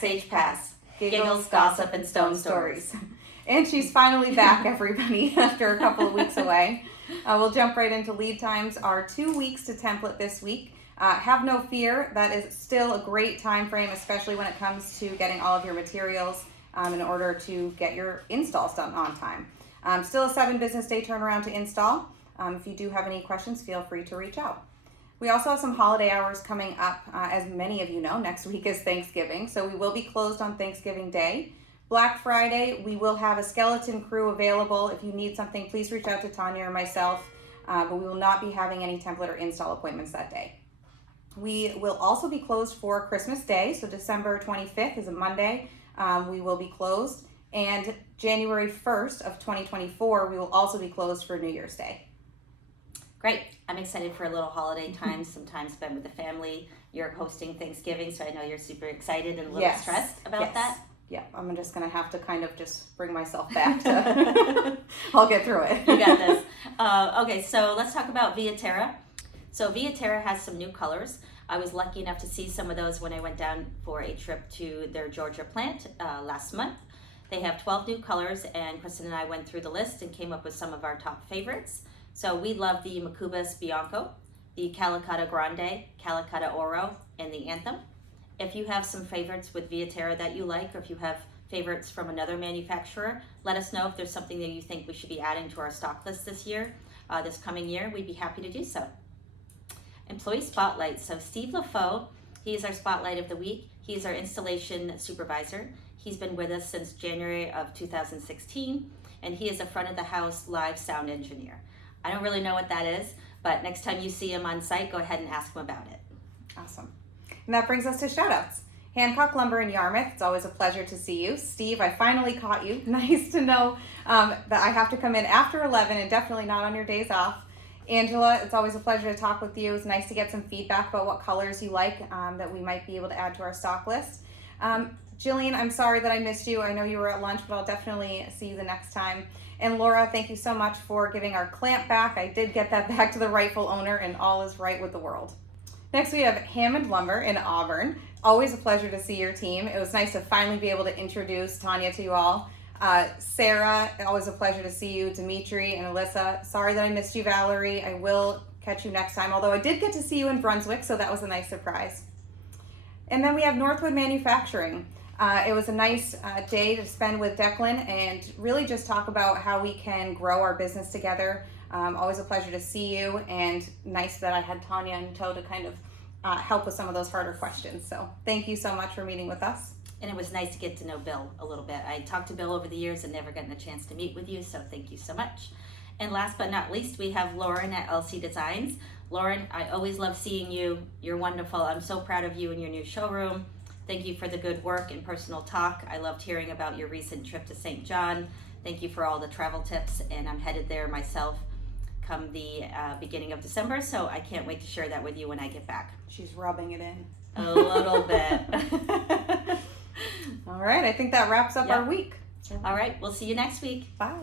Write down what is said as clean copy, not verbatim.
Backstage Pass. Giggles, gossip, and stone stories. And she's finally back, everybody, after a couple of weeks away. We'll jump right into lead times. Our 2 weeks to template this week. Have no fear, that is still a great time frame, especially when it comes to getting all of your materials in order to get your installs done on time. Still a 7 business day turnaround to install. If you do have any questions, feel free to reach out. We also have some holiday hours coming up. As many of you know, next week is Thanksgiving, so we will be closed on Thanksgiving Day. Black Friday, we will have a skeleton crew available. If you need something, please reach out to Tanya or myself, but we will not be having any template or install appointments that day. We will also be closed for Christmas Day, so December 25th is a Monday. We will be closed, and January 1st of 2024, we will also be closed for New Year's Day. Great. I'm excited for a little holiday time, some time spent with the family. You're hosting Thanksgiving, so I know you're super excited and a little stressed about that. Yeah, I'm just going to have to kind of just bring myself back to, I'll get through it. You got this. Okay, so let's talk about Viatera. So Viatera has some new colors. I was lucky enough to see some of those when I went down for a trip to their Georgia plant last month. They have 12 new colors, and Kristen and I went through the list and came up with some of our top favorites. So we love the Macubus Bianco, the Calicut Grande, Calicut Oro, and the Anthem. If you have some favorites with Viatera that you like, or if you have favorites from another manufacturer, let us know if there's something that you think we should be adding to our stock list this year, this coming year. We'd be happy to do so. Employee Spotlight. So Steve Lafoe, he is our Spotlight of the Week. He's our Installation Supervisor. He's been with us since January of 2016, and he is a front of the house live sound engineer. I don't really know what that is, but next time you see him on site, go ahead and ask him about it. Awesome. And that brings us to shout-outs. Hancock Lumber in Yarmouth, it's always a pleasure to see you. Steve, I finally caught you. Nice to know that I have to come in after 11 and definitely not on your days off. Angela, it's always a pleasure to talk with you. It's nice to get some feedback about what colors you like that we might be able to add to our stock list. Jillian, I'm sorry that I missed you. I know you were at lunch, but I'll definitely see you the next time. And Laura, thank you so much for giving our clamp back. I did get that back to the rightful owner, and all is right with the world. Next, we have Hammond Lumber in Auburn. Always a pleasure to see your team. It was nice to finally be able to introduce Tanya to you all. Sarah, always a pleasure to see you. Dimitri and Alyssa. Sorry that I missed you, Valerie. I will catch you next time, although I did get to see you in Brunswick, so that was a nice surprise. And then we have Northwood Manufacturing. It was a nice day to spend with Declan and really just talk about how we can grow our business together. Always a pleasure to see you, and nice that I had Tanya in tow to kind of help with some of those harder questions. So thank you so much for meeting with us. And it was nice to get to know Bill a little bit. I talked to Bill over the years and never gotten a chance to meet with you, so thank you so much. And last but not least, we have Lauren at LC Designs. Lauren, I always love seeing you. You're wonderful. I'm so proud of you and your new showroom. Thank you for the good work and personal talk. I loved hearing about your recent trip to St. John. Thank you for all the travel tips, and I'm headed there myself come the beginning of December, so I can't wait to share that with you when I get back. She's rubbing it in. A little bit. All right, I think that wraps up our week. All right, we'll see you next week. Bye.